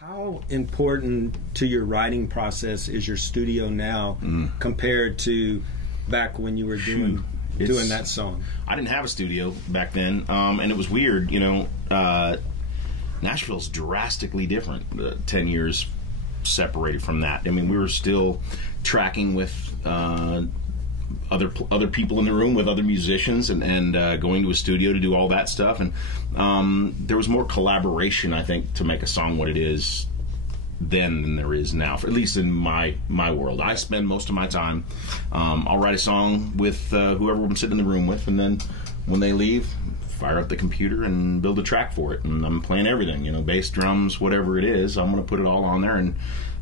How important to your writing process is your studio now compared to back when you were doing that song? I didn't have a studio back then, and it was weird. You know, Nashville's drastically different. 10 years separated from that. I mean, we were still tracking with other people in the room, with other musicians, and going to a studio to do all that stuff. And there was more collaboration, I think, to make a song what it is then than there is now, at least in my world. I spend most of my time, I'll write a song with whoever I'm sitting in the room with, and then when they leave, fire up the computer and build a track for it. And I'm playing everything, you know, bass, drums, whatever it is. I'm going to put it all on there. And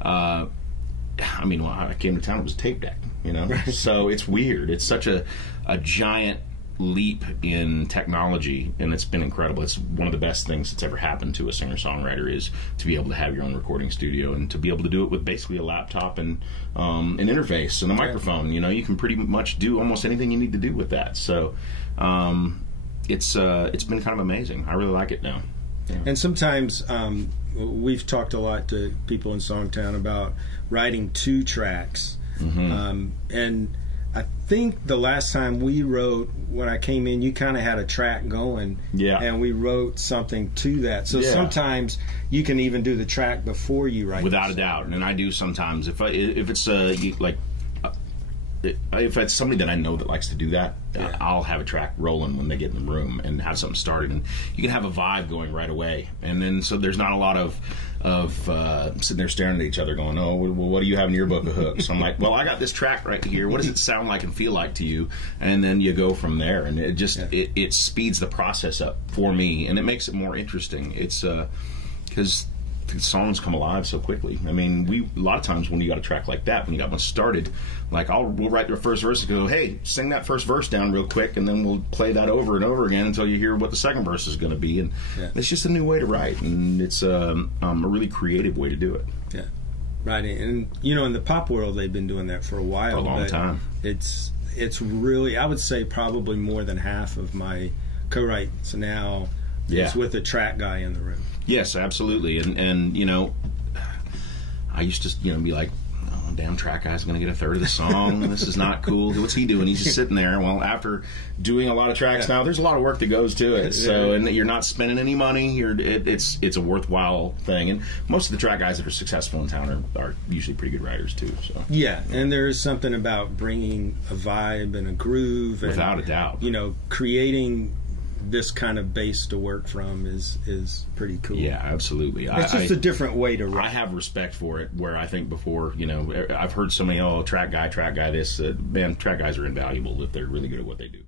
I mean, when I came to town, it was a tape deck, you know. So it's weird. It's such a giant leap in technology, and it's been incredible. It's one of the best things that's ever happened to a singer-songwriter, is to be able to have your own recording studio and to be able to do it with basically a laptop and an interface and a microphone. You know, you can pretty much do almost anything you need to do with that. So it's been kind of amazing. I really like it now. Yeah. And sometimes we've talked a lot to people in Songtown about writing 2 tracks. And I think the last time we wrote, when I came in, you kind of had a track going, and we wrote something to that. So sometimes you can even do the track before you write. Without a doubt, and I do sometimes. If it's if it's somebody that I know that likes to do that, I'll have a track rolling when they get in the room and have something started, and you can have a vibe going right away. And then so there's not a lot of sitting there staring at each other going, oh, well, what do you have in your book of hooks? I'm like, well, I got this track right here. What does it sound like and feel like to you? And then you go from there, and it just it speeds the process up for me, and it makes it more interesting. It's because songs come alive so quickly. I mean, a lot of times when you got a track like that, when you got one started, like we'll write the first verse and go, hey, sing that first verse down real quick, and then we'll play that over and over again until you hear what the second verse is going to be. And it's just a new way to write, and it's a really creative way to do it. Yeah, right. And you know, in the pop world, they've been doing that for a while. For a long time. It's really, I would say, probably more than half of my co-writes now is with a track guy in the room. Yes, absolutely. And you know, I used to, you know, be like, oh, damn, track guy's going to get a third of the song. This is not cool. What's he doing? He's just sitting there. Well, after doing a lot of tracks now, there's a lot of work that goes to it. So, and you're not spending any money. It's a worthwhile thing. And most of the track guys that are successful in town are usually pretty good writers too. So and there is something about bringing a vibe and a groove, without a doubt. You know, creating this kind of base to work from is pretty cool. Yeah, absolutely. It's just a different way to write. I have respect for it, where I think before, you know, I've heard so many, track guy this. Man, track guys are invaluable if they're really good at what they do.